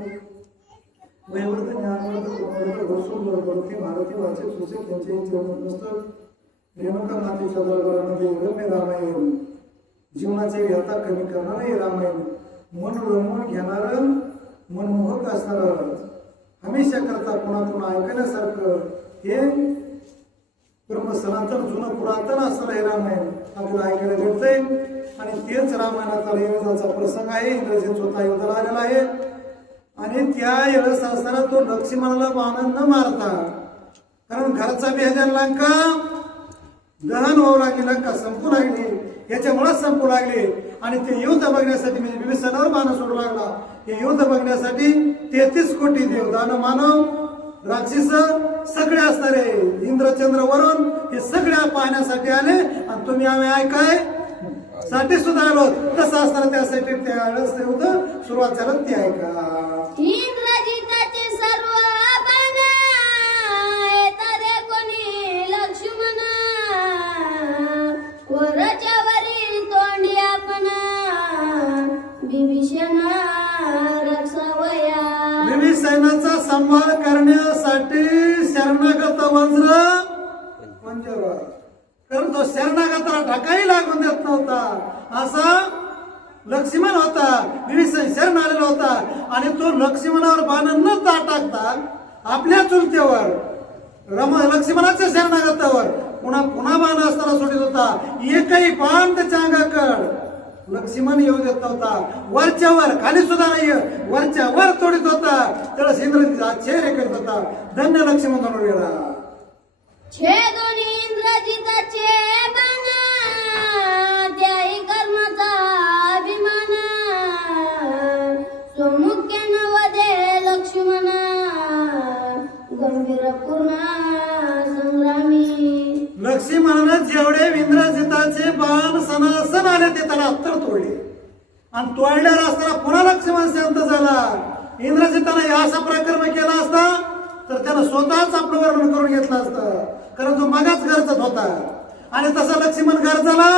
वैवर्त ज्ञानवर्त गुणवर्त घोषून बरोबरती भारती वाचे सुसे त्यांचे चरण पुस्तक रेणुका मातेच्या दरबारामध्ये रम्य रामायण जीवनाचे व्यथा कमी करणारे रामायण मन रमवून घेणार मनमोहक असणार हमेशा करता पुन्हा पुन्हा ऐकण्यासारखं हे परम सनातन जुनं पुरातन असणारं हे रामायण आपल्याला ऐकायला भेटतंय आणि तेच रामायणाचा युद्धाचा प्रसंग आहे. इंद्रजित स्वतः युद्धाला आलेला आहे आणि त्या युद्ध असताना तो लक्ष्मणाला बाण न मारता कारण घरचा बेहजन लंका दहन होऊ लागली लंका संपू लागली याच्यामुळे संपू लागली आणि ते युद्ध बघण्यासाठी म्हणजे विभीषणावर बाण सोडू लागला. हे युद्ध बघण्यासाठी 33 कोटी देव दानव मानव राक्षस सगळे असणारे इंद्रचंद्र वरून हे सगळ्या पाहण्यासाठी आले आणि तुम्ही आम्ही ऐकाय साठी सुद्धा आलो तसं असताना त्यासाठी त्यावेळेस युद्ध सुरुवात झालं ते ऐका. इंद्रजिताचे सर्व बाण येतारे कोणी लक्ष्मण वरच्या वरी तोंडी आपण विभीषण रक्षावया. विभीषणाचा सांभाळ करण्यासाठी शरणागत वज्र पंजर कारण तो शरणागताला ढकाही लागून देत नव्हता असा लक्ष्मण होता. विभीषण शरण आलेला होता आणि तो लक्ष्मणावर बाण न टाकता आपल्या चुलतेवर लक्ष्मणाच्या शरणागतावर पुन्हा पुन्हा बाण असताना सोडित होता. एकही बाण त्याच्या अंगाकड लक्ष्मण येऊ देत नव्हता. वरच्या वर खाली सुद्धा नाही वरच्या वर तोडीत होता. त्याला इंद्रजितचा चेहरे करत होता. धन्य लक्ष्मण म्हणून गेला. छेदोनी इंद्रजिताचे बाण त्याही कर्माचा अभिमान स्वमुख्य नवदे लक्ष्मण गंभीर पूर्ण संग्रामी. लक्ष्मणानं जेवढे इंद्रजिताचे बाण सणासन आले ते त्याला अत्तर तोडले आणि तोडल्यावर असताना पुन्हा लक्ष्मण शांत झाला. इंद्रजिताने असा प्रकर्म केला असता तर त्यानं स्वतःच आपलं वर्णन करून घेतलं असतं कारण तो मगाच गरजत होता आणि तसा लक्ष्मण गरजला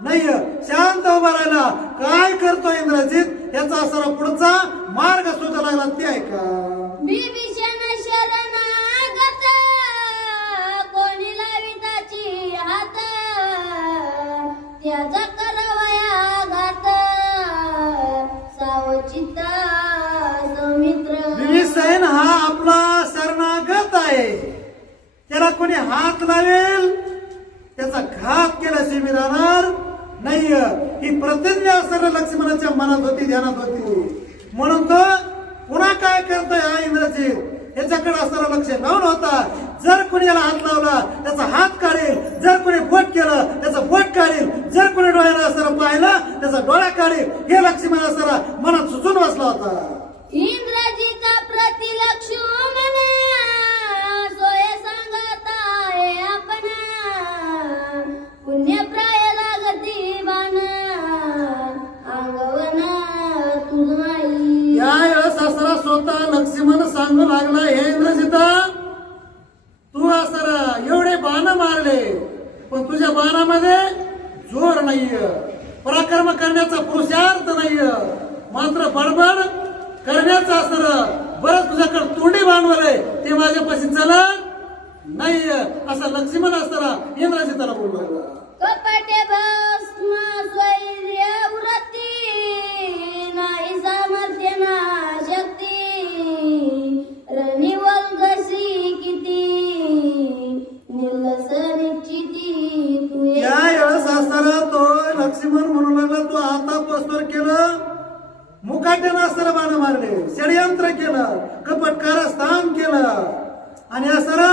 नाही शांत उभा राहिला. काय करतो इंद्रजित याचा असणारा पुढचा मार्ग सुद्धा लागला ते ऐका. विभीषण शरणागत कोणी लाविताची हात त्याचा करावया घात सावचित सौमित्र. विभीषण हा आपला शरणागत आहे. त्याला कोणी हात लावेल त्याचा घात केल्याशिवाय मी राहणार नाही ही प्रतिज्ञा असणाऱ्या लक्ष्मणाच्या मनात होती ध्यानात होती. म्हणून तो पुन्हा काय करतोय हा इंद्रजित याच्याकडे असणारा लक्ष लावून होता. जर कोणी याला हात लावला त्याचा हात काढेल जर कोणी बोट केलं त्याचं बोट काढेल जर कोणी डोळ्याला असणारा पाहिलं त्याचा डोळा काढेल हे लक्ष्मण असणारा मनात सुचून बसला होता. इंद्रजिता प्रति लक्ष्मण सोय सांगता आहे आपण पुण्य प्राय लागती बाण अंगवन तुझ नाही. यावेळेस असणारा स्वतः लक्ष्मण सांगू लागला हे इंद्रजिता तू असणारा एवढे बाण मारले पण तुझ्या बाणामध्ये जोर नाहीये पराक्रम करण्याचा पुरुषार्थ नाहीये मात्र बडबड करण्याचं असणारं बरंच तुझ्याकडे तोंडी बांधवलंय ते माझ्यापाशी चलत नाही असा लक्ष्मण असताना इंद्रजिताला बोलू लागला. कपटे भस्म स्वैर्य व्रती नाही सामर्थ्य ना शक्ती रणिवल घसी किती निलस निश्चिती तू. या वेळेस असताना तो लक्ष्मण म्हणू लागला तू आता पस्तोर केलं मुकाट्यानं असताना बाण मारले षडयंत्र केलं कपट कारस्थान केलं आणि असताना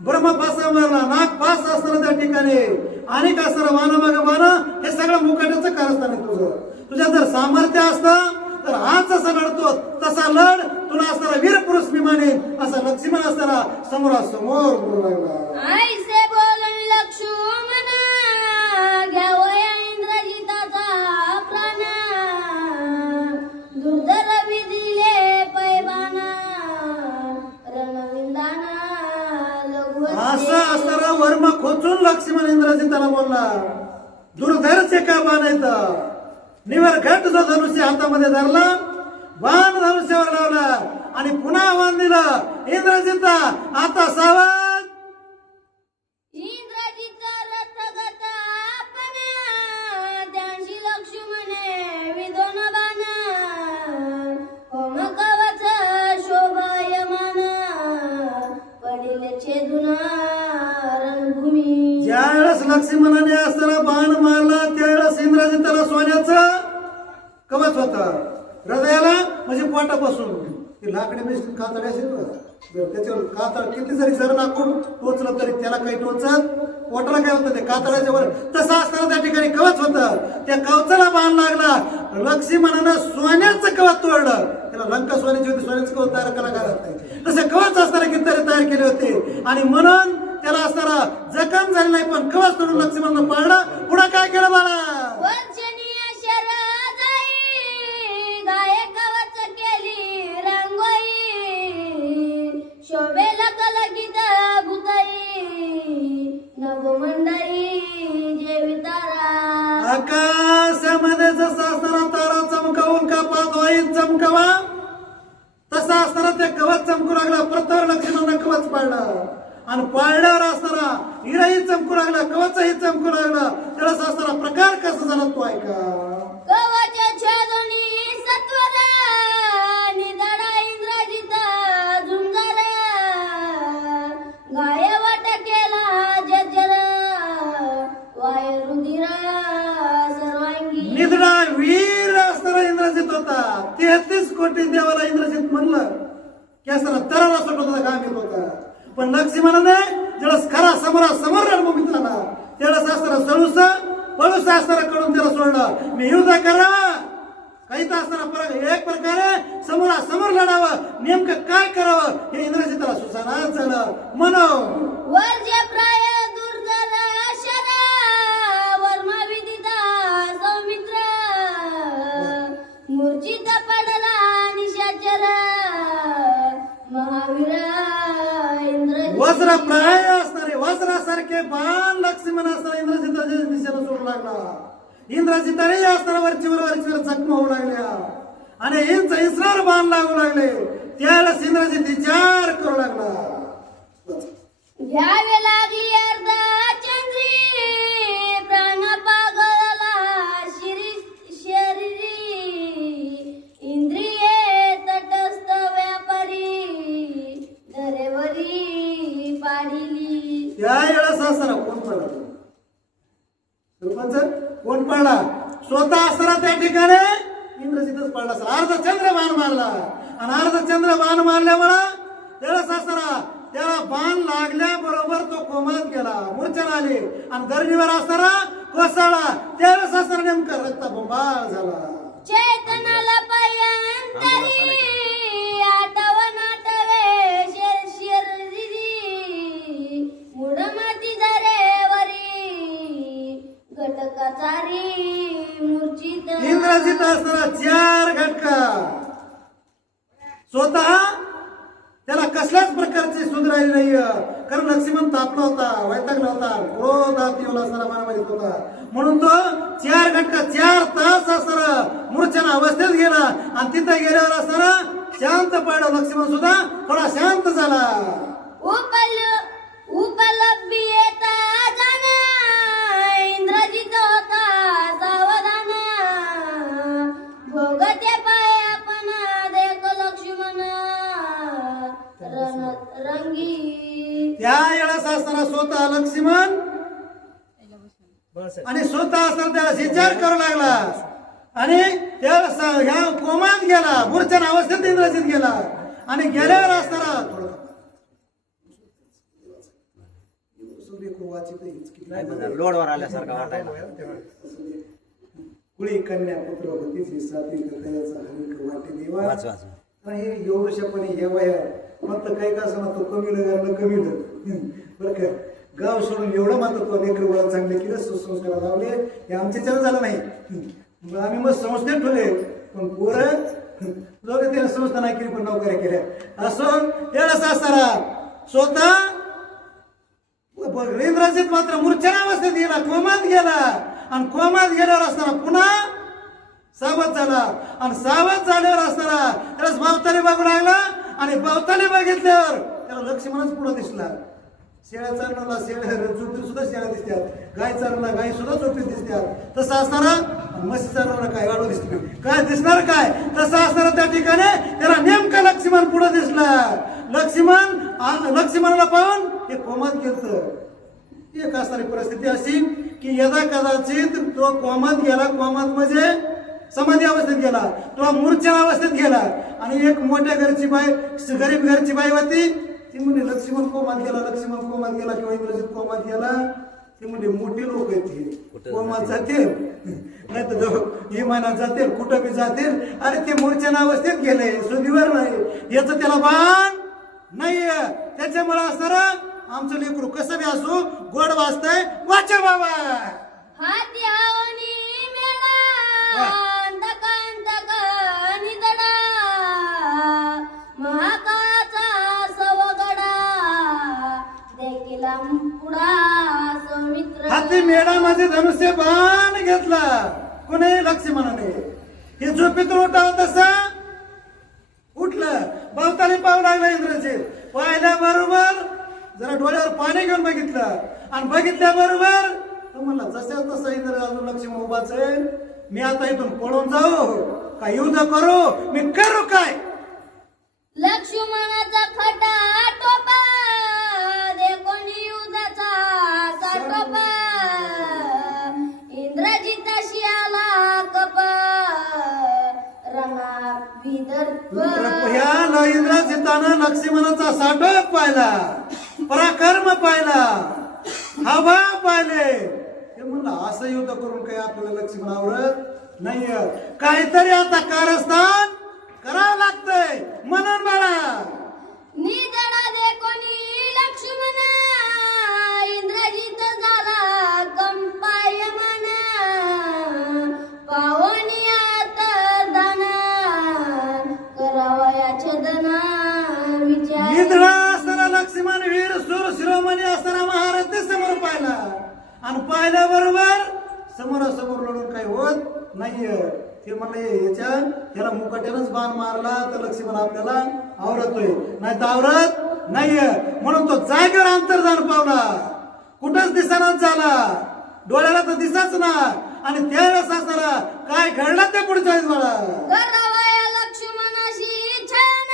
ब्रह्मपासा मारला नागपास असताना त्या ठिकाणी अनेक असताना बाण बाण हे सगळं मुकाट्याचं कारस्थान आहे तुझं. तुझ्या जर सामर्थ्य असतं तर आज जसा लढतो तसा लढ तुला असताना वीर पुरुष मी मानेन असा लक्ष्मण असताना समोरासमोर बोलू लागला. ऐसे बोलून लक्ष्मण घ्यावया इंद्रजिताचा प्राण दुर्धर विधिले पैबान रणविंदान असं असताना वर्म खोचून लक्ष्मण इंद्रजिताला बोलला दुर्धरचे का बाण येत निवर घट जो धनुष्य हातामध्ये धरला बाण धनुष्यावर लावलं आणि पुन्हा आव्हान दिलं इंद्रजित आता सावध. इंद्रजित रथगत आपण त्यांशी लक्ष्मणे विदोन बाण होम कवच शोभायमान पडिले छेदून रणभूमी. ज्या वेळेस लक्ष्मणाने असताना बाण मारला त्यावेळेस इंद्रजिताला सोन्याचं कवच होत हृदयाला म्हणजे पोटापासून ते लाकडे मिसळून कातडे असेल बघा, जर त्याच्यावर कातड किती जरी जर लाकूड टोचलं तरी त्याला काही टोचत पोटाला काय होतं ते कातडाच्या वर. तसं असताना त्या ठिकाणी कवच होतं. त्या कवचाला बाण लागला. लक्ष्मणानं सोन्याचं कवच तोडलं. त्याला लंका सोन्याची होती, सोन्याचं कवच तयार करायला लागत नाही. तसं कवच असताना कितीतरी तयार केले होते आणि म्हणून त्याला असताना जखम झाली नाही पण कवच तोडून लक्ष्मणानं पाळलं. पुढे काय केलं बाळा? वर्षणीय शरदाई गाये कवच केली रंगोई शोभेल कलगीत भूताई नभोमंडई जेवितारा. आकाशामध्ये जसं असताना तारा चमकावून का पाहतोय चमकावा तसा असताना ते कवच चमकू लागला. प्रथम लक्ष्मणानं कवच पाळलं आणि पाळल्यावर असताना हिराही चमकू लागला, कवचही चमकू लागला. त्याला असताना प्रकार कसा झाला तो ऐका. कवच छेदोनी सत्वर निदडा इंद्रजित झुंजार गायवट केला जर्जर वाय रुधिर सर्वांगी. निधडा वीर असताना इंद्रजित होता. 33 कोटी देवाला इंद्रजित म्हणलं की असताना तराला सुटत होता, काम येत होता. पण लक्ष्मणाने ज्यावेळेस खरा समोरासमोर रणभूमीत आला त्यावेळेस असताना सळूस पळूस असताना कडून त्याला सोडलं. मी युद्ध करावा काही तर असताना एक प्रकारे समोरासमोर लढावं. नेमकं काय करावं हे इंद्रजिताला सुसाना झालं. म्हणून वर्ज्य प्राय दुर्धर शर वर्मा विदिता सौमित्र मूर्छित पडला निशाचर महावीर इंद्रजित. वज्र प्राय असणारे वज्रासारखे बाण लक्ष्मण असताना इंद्रजिताच्या दिशेला सोडू लागला. इंद्रजिताने असताना वरचीवर जखम होऊ लागल्या आणि इंचवर बाण लागू लागले. त्यावेळेस इंद्रजित विचार करू लागला. घ्यावे लागली अर्धा चंद्री प्राण पागळला शरीरी इंद्रिये तटस्थ व्यापारी दरेवरी पाडिली. त्यावेळेस असताना कोण पडला? सरपंच कोण पडला? स्वतः असताना त्या ठिकाणी इंद्रजितच पडला. अर्ध चंद्र बाण मारला आणि अर्ध चंद्र बाण मारल्यामुळे त्यावेळेस असताना त्याला बाण लागल्याबरोबर तो कोमात गेला, मूर्छेला आली आणि धरणीवर असताना कोसळला. त्यावेळेस असताना नेमका रक्तबंबाळ झाला. चैतनाला पायंतरी आठवण आठवे शरीरी मुडमाती जरेवरी घटकाचारी मूर्छित. इंद्रजित असताना 4 घटका स्वतः त्याला कसल्याच प्रकारची सूद राहिली नाही. कारण लक्ष्मण तापला होता, वैतागला होता, क्रोधात येऊन असताना मनामध्ये होता. म्हणून तो 4 घटका 4 तास असताना मूर्छेच्या अवस्थेत गेला आणि तिथे गेल्यावर असताना शांत पडला. लक्ष्मण सुद्धा थोडा शांत झाला. उपलब्धी येता जाना इंद्रजित होता सावधान भोगते पाय आपण देख लक्ष्मण रंगी. त्या वेळेस असताना स्वतः लक्ष्मण आणि स्वतः असताना त्याला विचार करू लागला आणि त्यावेळेस ह्या कोमात गेला, मूर्छेच्या अवस्थेत इंद्रजित गेला आणि गेल्यावर असताना लोडवर आल्यासारखा वाटायला. कुळी कन्या पुत्र होती सात्विक हृदयाचा हरिक वाटे देवा. वाच वाच. आणि हे एवढ्याशापणे हे वया मग कही का असं तो कमी बरं का गाव सोडून एवढं मात्र तो लेकर वळा चांगले केलं, सुसंस्कार लावले. हे आमच्याच्यानं झालं नाही. मग आम्ही मग संस्थेत ठेवले पण पोरं लोक त्याने संस्था नाही केली पण नोकऱ्या केल्या. असो त्यावेळेस असताना स्वतः इंद्रजित मात्र मूर्छेच्या अवस्थेत गेला, कोमात गेला आणि कोमात गेल्यावर असताना पुन्हा सावध झाला आणि सावध झाल्यावर असताना त्यावेळेस भावताली बघू लागला आणि भावताली बघितल्यावर त्याला लक्ष्मणच पुढे दिसला. शेळ्या चारणाला शेळ्या झोपडी सुद्धा शेळ्या दिसतात, गाय चारणाला गाय सुद्धा झोपडी दिसतात. तसं असताना म्हशी चारणाला काय गाडो दिसतो, काय दिसणार काय? तसं असताना त्या ठिकाणी त्याला नेमका लक्ष्मण पुढे दिसला. लक्ष्मणाला पाहून हे कोमात गेलं. एक असणारी परिस्थिती अशी की यदा कदाचित तो कोमात गेला. कोमात म्हणजे समाधी अवस्थेत गेला, तो मूर्छा अवस्थेत गेला. आणि एक मोठ्या घरची बाई, गरीब घरची बाई होती, ती म्हणजे लक्ष्मण कोमात गेला, लक्ष्मण कोमात गेला किंवा इंग्रजीत कोमात गेला. ती म्हणजे मोठी लोक आहेत, कोमात जातील नाही तर विमानात जातील, कुठं बी जातील. आणि ते मूर्छा अवस्थेत गेले, सुधीवर नाही, याच त्याला भान नाहीये. त्याच्यामुळे असणार आमचं लेकरू कसं बी असो गोड वाचतंय, वाचा बाबा. हाती आवनी मेला अंतकांतकानी दडा महाकाचा सवगडा देखील पुढा सौमित्र. हाती मेढामध्ये धनुष्य बाण घेतला कोणी? लक्ष्मणाने. हे झोपेतून उठाव तसा उठलं, भवताली पाहू लागला इंद्रजित. पाहिल्याबरोबर जरा डोळ्यावर पाणी घेऊन बघितलं आणि बघितल्याबरोबर तो म्हणला जसा तसा इंद्र अजून लक्ष्मण उभाच आहे. मी आता इथून पळून जाऊ का युद्ध करू? मी करू काय? लक्ष्मणाचा खटा टोपा देखोनी युधाचा साटोपा इंद्रजिताशी आला कप रणा विदर्भ. ह्या इंद्रजितानं लक्ष्मणाचा साठोप पाहिला, पराक्रम पाहिला, हवा पाहिले. ते म्हणलं असं युद्ध करून काही आपल्याला लक्ष्मण आवडत नाहीये, काहीतरी आता कारस्थान करावं लागतंय. म्हणून बाळा निदडा देखोनी लक्ष्मण इंद्रजित झाला कंपायमान पावनियात दान करावयाचे दना विचार. निधळा असताना लक्ष्मण वीर सूर शिरोमणी असताना महारथी समोर पाहिला आणि पाहिल्याबरोबर समोरासमोर लढून काही होत नाहीये. ते म्हणले याला मुकाट्यानंच बाण मारला तर लक्ष्मण आपल्याला आवरतोय, नाही तर आवरत नाहीये. म्हणून तो जागेवर अंतर्धान पावला, कुठंच दिसनाच झाला, डोळ्याला तर दिसाच ना. आणि त्यावेळेस असताना काय घडलं ते पुढच्या वेळेस बाळा. करावया लक्ष्मणाशी छान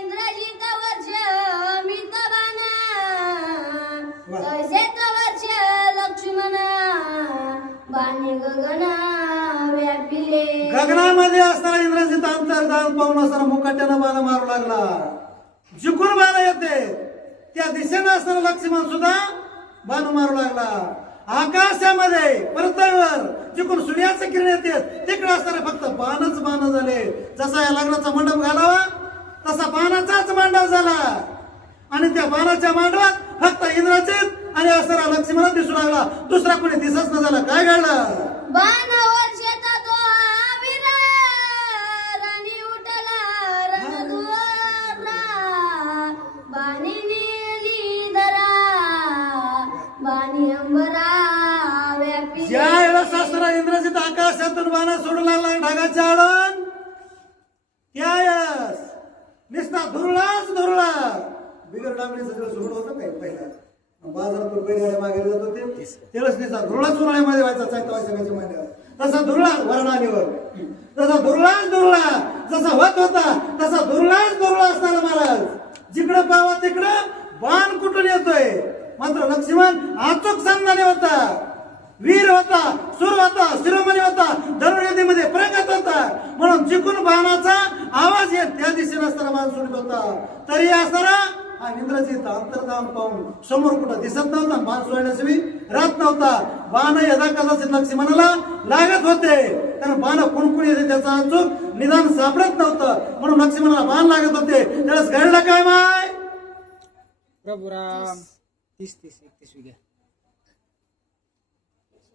इंद्रजित वर्ष मितबान कैसेच वर्ष लक्ष्मण बाणे गगना व्यापिले. गगनामध्ये असताना इंद्रजित अंतर्धान पाहून असताना मुकाट्यानं बाण मारू लागला. जिंकून बाण येते त्या दिशेनं असताना लक्ष्मण सुद्धा बाण मारू लागला. आकाशामध्ये पृथ्वीवर जिकडून सूर्याचे किरण येते तिकडे असताना फक्त बाणच बाण झाले. जसा या लग्नाचा मंडप घालावा तसा बाणाचाच मांडव झाला. आणि त्या बाणाच्या मांडवात फक्त इंद्रजित आणि असताना लक्ष्मण दिसू लागला, दुसरा कोणी दिसच न झाला. काय घडलं? बाण वर्षाचा तो वीर राणी उठला रणद्वारा बाणी नेली दरा बाणी अंबरा व्यापी. ज्या वेळेस असताना इंद्रजित आकाशातून बाण सोडू लागला ढगाच्या आडून, त्यावेळेस निस्ता धुरळाच धुरळा. बिगर डांबरी सगळं सोडून होतं काय पहिला बाजारातून बैलगाड्या मागे जात होते त्यावेळेस निस्ता धुरळाच उन्हाळ्यामध्ये व्हायचा चालता सगळ्याच्या महिन्यात. तसा धुरळा वर्णालीवर तसा धुरळाच धुरळा जसा होत होता तसा धुरळाच धुरळा असताना महाराज जिकडं पावा तिकडं बाण कुठून येतोय. मात्र लक्ष्मण अचूक संधानी होता, वीर होता, सूर होता, शिरोमणी होता, धनुर्विधीमध्ये प्रगत होता. म्हणून जिकून बाणाचा आवाज येत त्या दिशेने असताना बाण सोडत होता. तरी असताना हा इंद्रजित अंतर्धान पाहून समोर कुठं दिसत नव्हता, बाण सोडण्यास बी राहत नव्हता. बाण यदा कदाचित लक्ष्मणाला लागत होते कारण बाण कुणकुण येते त्याचा अचूक निदान सापडत नव्हतं. म्हणून लक्ष्मणाला बाण लागत होते. त्यावेळेस घडलं काय माय? प्रभू राम 30-31 घ्या.